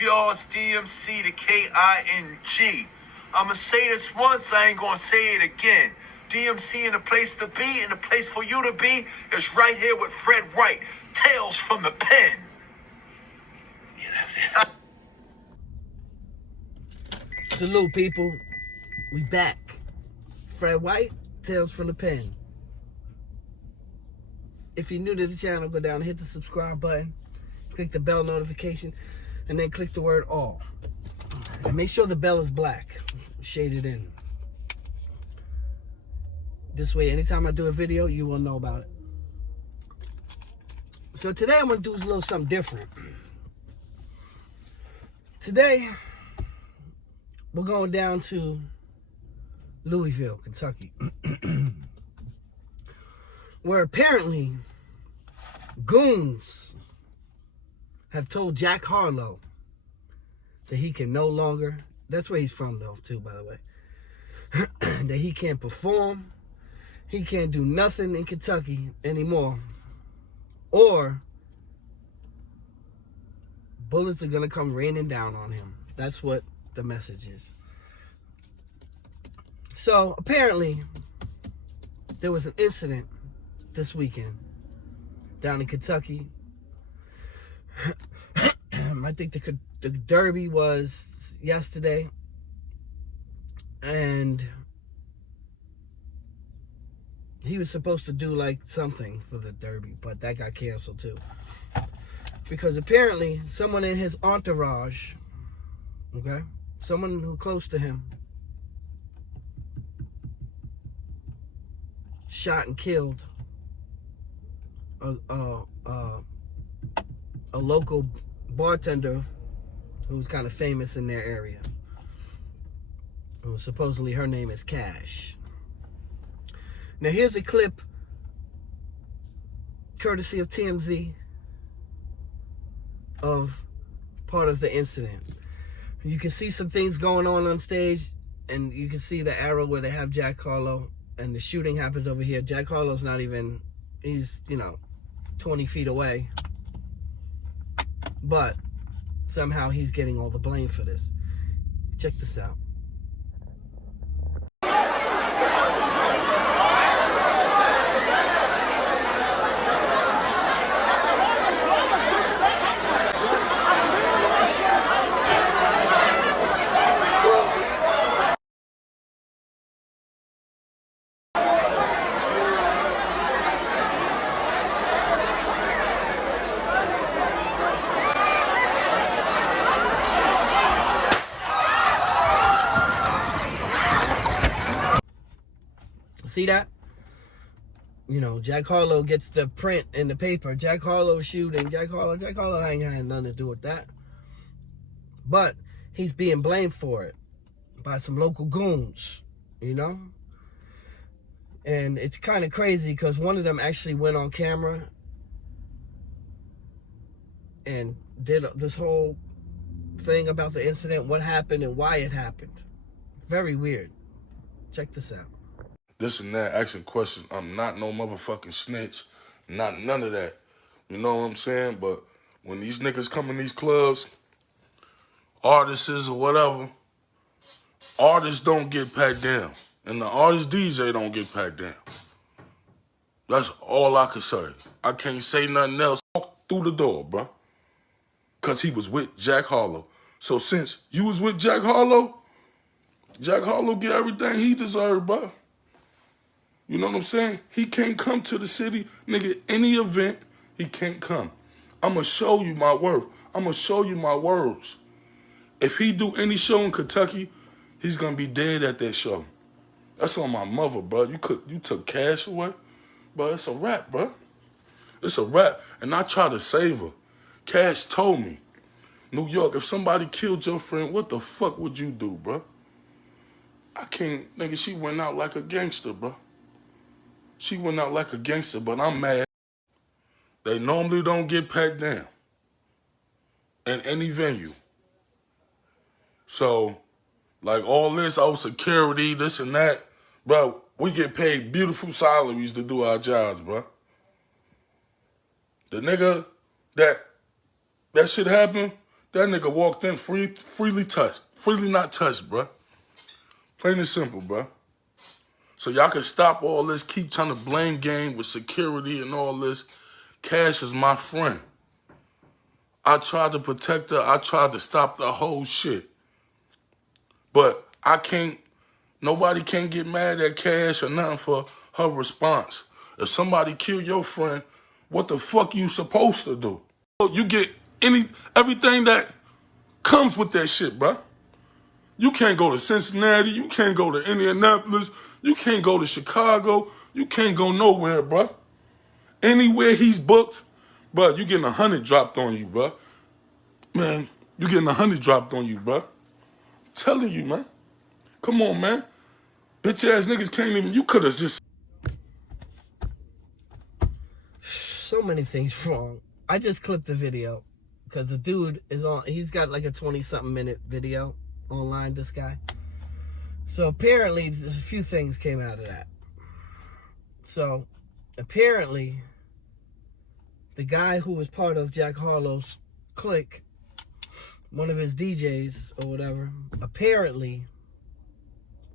up, y'all? It's DMC, the K-I-N-G. I'ma say this once, I ain't gonna say it again. DMC in the place to be, and the place for you to be is right here with Fred White. Tales from the pen. Yeah, that's it. Salute, people. We back. Fred White, Tales from the Pen. If you're new to the channel, go down and hit the subscribe button. Click the bell notification, and then click the word all. And make sure the bell is black, shaded in. This way, anytime I do a video, you will know about it. So today I'm going to do a little something different. Today, we're going down to Louisville, Kentucky, where apparently Goons have told Jack Harlow that he can no longer, that's where he's from though too, by the way, that he can't perform, he can't do nothing in Kentucky anymore, or bullets are gonna come raining down on him. That's what the message is. So apparently there was an incident this weekend down in Kentucky. I think the Derby was yesterday, and he was supposed to do like something for the Derby, but that got canceled too, because apparently someone in his entourage, okay, someone who close to him, shot and killed a local bartender who was kind of famous in their area. Who supposedly her name is Cash. Now here's a clip, courtesy of TMZ, of part of the incident. You can see some things going on stage, and you can see the arrow where they have Jack Harlow, and the shooting happens over here. Jack Harlow's not even, he's, 20 feet away. But somehow he's getting all the blame for this. Check this out. See that? Jack Harlow gets the print in the paper. Jack Harlow shooting. Jack Harlow ain't had nothing to do with that. But he's being blamed for it by some local goons, And it's kind of crazy because one of them actually went on camera and did this whole thing about the incident, what happened and why it happened. Very weird. Check this out. This and that, asking questions. I'm not no motherfucking snitch. Not none of that. You know what I'm saying? But when these niggas come in these clubs, artists or whatever, artists don't get packed down. And the artist DJ don't get packed down. That's all I can say. I can't say nothing else. Walk through the door, bro. Because he was with Jack Harlow. So since you was with Jack Harlow get everything he deserved, bro. You know what I'm saying? He can't come to the city, nigga, any event, he can't come. I'm going to show you my worth. I'm going to show you my words. If he do any show in Kentucky, he's going to be dead at that show. That's on my mother, bro. You took Cash away? Bro, it's a wrap, bro. It's a wrap. And I try to save her. Cash told me, New York, if somebody killed your friend, what the fuck would you do, bro? I can't, nigga, she went out like a gangster, bro. She went out like a gangster, but I'm mad. They normally don't get packed down in any venue. So, like all this, security, this and that, bro, we get paid beautiful salaries to do our jobs, bro. The nigga that shit happened, That nigga walked in freely not touched, bruh. Plain and simple, bruh. So y'all can stop all this, keep trying to blame game with security and all this. Cash is my friend. I tried to protect her. I tried to stop the whole shit. But I can't, nobody can get mad at Cash or nothing for her response. If somebody kill your friend, what the fuck you supposed to do? You get everything that comes with that shit, bruh. You can't go to Cincinnati. You can't go to Indianapolis. You can't go to Chicago. You can't go nowhere, bruh. Anywhere he's booked, bruh, you getting 100 dropped on you, bruh. Man, you getting 100 dropped on you, bruh. I'm telling you, man. Come on, man. Bitch ass niggas can't even, you could have just. So many things wrong. I just clipped the video because the dude is on, he's got like a 20-something minute video online, this guy. So apparently, there's a few things came out of that. So apparently, the guy who was part of Jack Harlow's clique, one of his DJs or whatever, apparently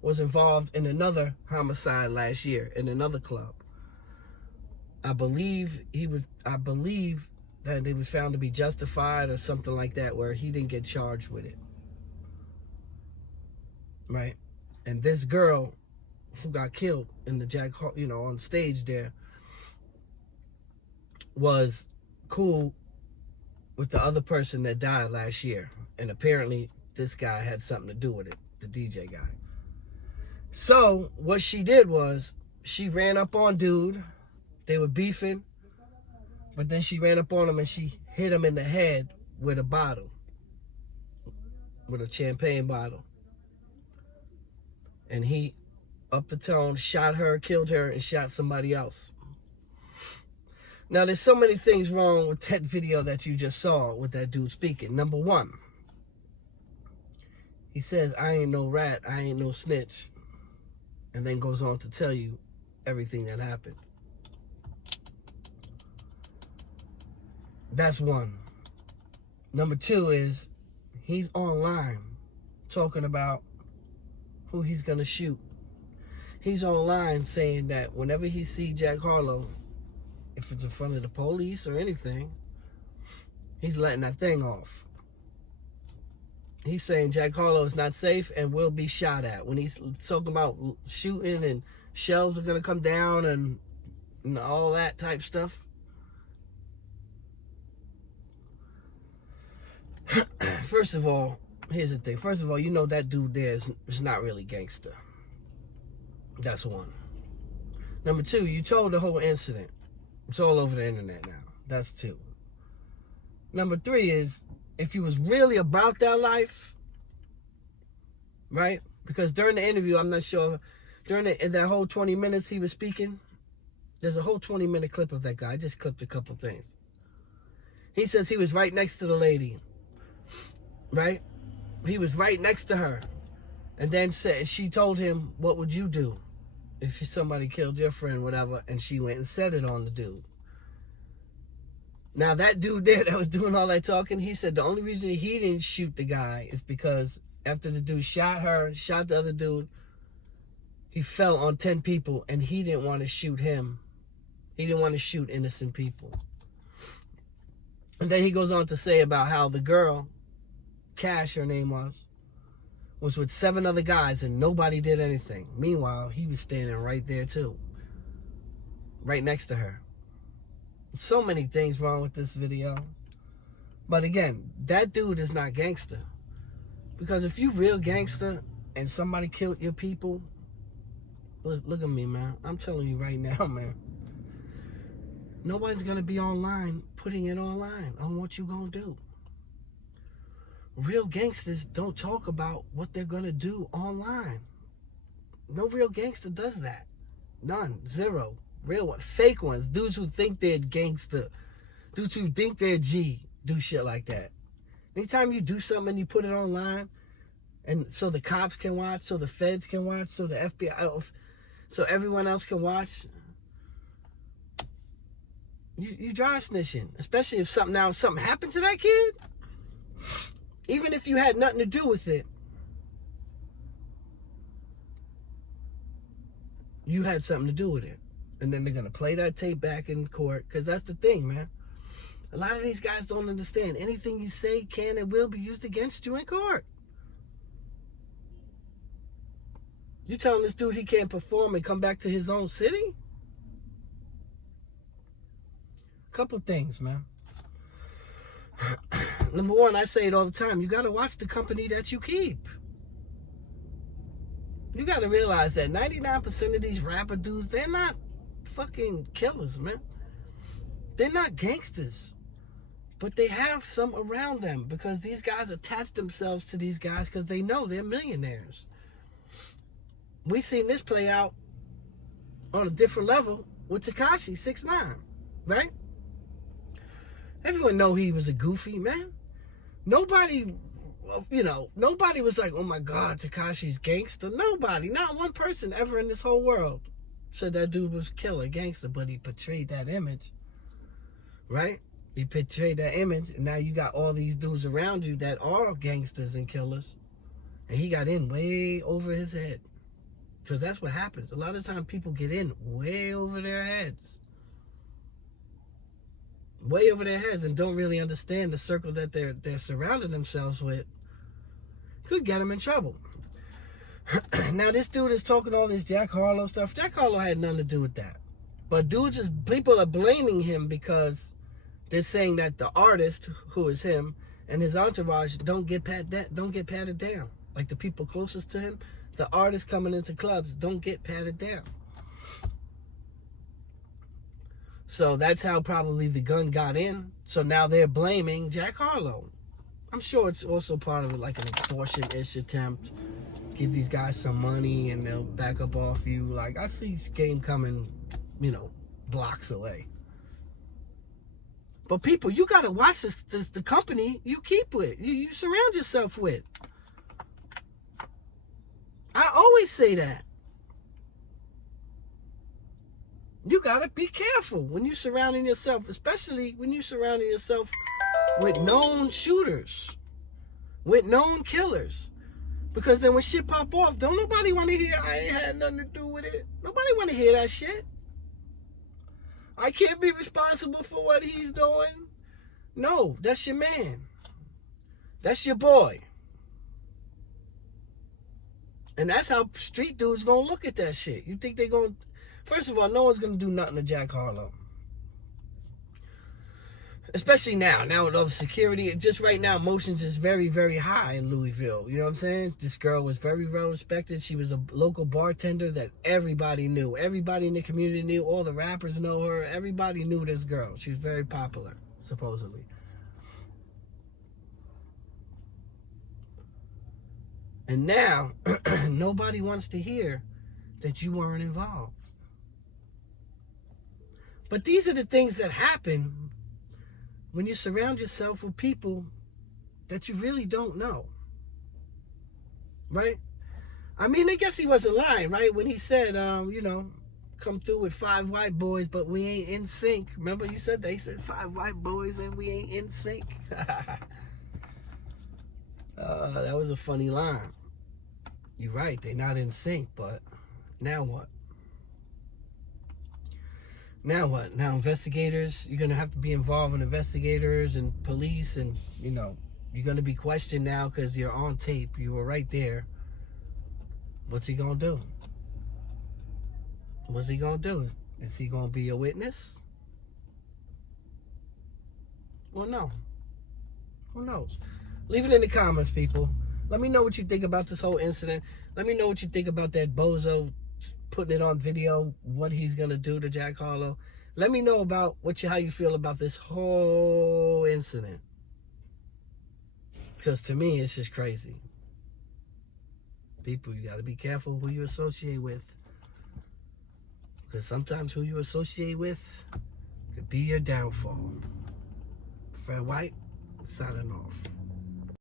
was involved in another homicide last year in another club. I believe that it was found to be justified or something like that, where he didn't get charged with it. Right? And this girl who got killed in the Jack, on stage there, was cool with the other person that died last year. And apparently this guy had something to do with it, the DJ guy. So what she did was she ran up on dude. They were beefing, but then she ran up on him and she hit him in the head with a bottle, with a champagne bottle. And he upped the tone, shot her, killed her, and shot somebody else. Now, there's so many things wrong with that video that you just saw with that dude speaking. Number one, he says, "I ain't no rat, I ain't no snitch," and then goes on to tell you everything that happened. That's one. Number two is he's online talking about who he's going to shoot. He's online saying that whenever he see Jack Harlow, if it's in front of the police or anything, he's letting that thing off. He's saying Jack Harlow is not safe and will be shot at. When he's talking about shooting and shells are going to come down and all that type stuff. First of all, here's the thing. First of all, you know that dude there is not really gangster. That's one. Number two, you told the whole incident. It's all over the internet now. That's two. Number three is, if he was really about that life, right? Because during the interview, I'm not sure, during that whole 20 minutes he was speaking, there's a whole 20-minute clip of that guy. I just clipped a couple things. He says he was right next to the lady. Right? He was right next to her. And then she told him, "What would you do if somebody killed your friend, whatever?" And she went and said it on the dude. Now, that dude there that was doing all that talking, he said the only reason he didn't shoot the guy is because after the dude shot her, shot the other dude, he fell on 10 people and he didn't want to shoot him. He didn't want to shoot innocent people. And then he goes on to say about how the girl, Cash, her name was with 7 other guys and nobody did anything. Meanwhile, he was standing right there too. Right next to her. So many things wrong with this video. But again, that dude is not gangster. Because if you real gangster and somebody killed your people, look at me, man. I'm telling you right now, man. Nobody's going to be online putting it online on what you going to do. Real gangsters don't talk about what they're going to do online. No real gangster does that. None. Zero. Real ones. Fake ones. Dudes who think they're gangster. Dudes who think they're G do shit like that. Anytime you do something and you put it online, and so the cops can watch, so the feds can watch, so the FBI, so everyone else can watch, you dry snitching. Especially if something happened to that kid. Even if you had nothing to do with it, you had something to do with it. And then they're going to play that tape back in court, because that's the thing, man. A lot of these guys don't understand. Anything you say can and will be used against you in court. You telling this dude he can't perform and come back to his own city? Couple things, man. Number one, I say it all the time. You got to watch the company that you keep. You got to realize that 99% of these rapper dudes, they're not fucking killers, man. They're not gangsters. But they have some around them, because these guys attach themselves to these guys because they know they're millionaires. We seen this play out on a different level with Tekashi 6ix9ine, right? Everyone know he was a goofy, man. Nobody was like, oh my God, Tekashi's gangster. Nobody, not one person ever in this whole world said that dude was killer, gangster, but he portrayed that image, right? He portrayed that image, and now you got all these dudes around you that are gangsters and killers, and he got in way over his head. Because that's what happens. A lot of times people get in way over their heads. Way over their heads, and don't really understand the circle that they're surrounding themselves with. Could get them in trouble. Now this dude is talking all this Jack Harlow stuff. Jack Harlow had nothing to do with that. But people are blaming him because they're saying that the artist, who is him, and his entourage don't get patted down. Like the people closest to him, the artists coming into clubs don't get patted down. So that's how probably the gun got in. So now they're blaming Jack Harlow. I'm sure it's also part of it, like an extortion-ish attempt. Give these guys some money and they'll back up off you. Like, I see game coming, blocks away. But people, you gotta watch the company you keep with, you surround yourself with. I always say that. You gotta be careful when you're surrounding yourself, especially when you're surrounding yourself with known shooters, with known killers. Because then when shit pop off, don't nobody want to hear, I ain't had nothing to do with it. Nobody want to hear that shit. I can't be responsible for what he's doing. No, that's your man. That's your boy. And that's how street dudes gonna look at that shit. You think they gonna... First of all, no one's gonna do nothing to Jack Harlow. Especially now with all the security. Just right now, emotions is very, very high in Louisville. You know what I'm saying? This girl was very well respected. She was a local bartender that everybody knew. Everybody in the community knew. All the rappers know her. Everybody knew this girl. She was very popular, supposedly. And now, nobody wants to hear that you weren't involved. But these are the things that happen when you surround yourself with people that you really don't know. Right? I mean, I guess he wasn't lying, right? When he said, come through with 5 white boys, but we ain't in sync. Remember he said that? He said 5 white boys and we ain't in sync. That was a funny line. You're right, they're not in sync, but now what? Now what? Now investigators, you're going to have to be involved in investigators and police, and, you're going to be questioned now because you're on tape. You were right there. What's he going to do? What's he going to do? Is he going to be a witness? Well, no. Who knows? Leave it in the comments, people. Let me know what you think about this whole incident. Let me know what you think about that bozo putting it on video, what he's going to do to Jack Harlow. Let me know about how you feel about this whole incident. Because to me, it's just crazy. People, you got to be careful who you associate with. Because sometimes who you associate with could be your downfall. Fred White, signing off.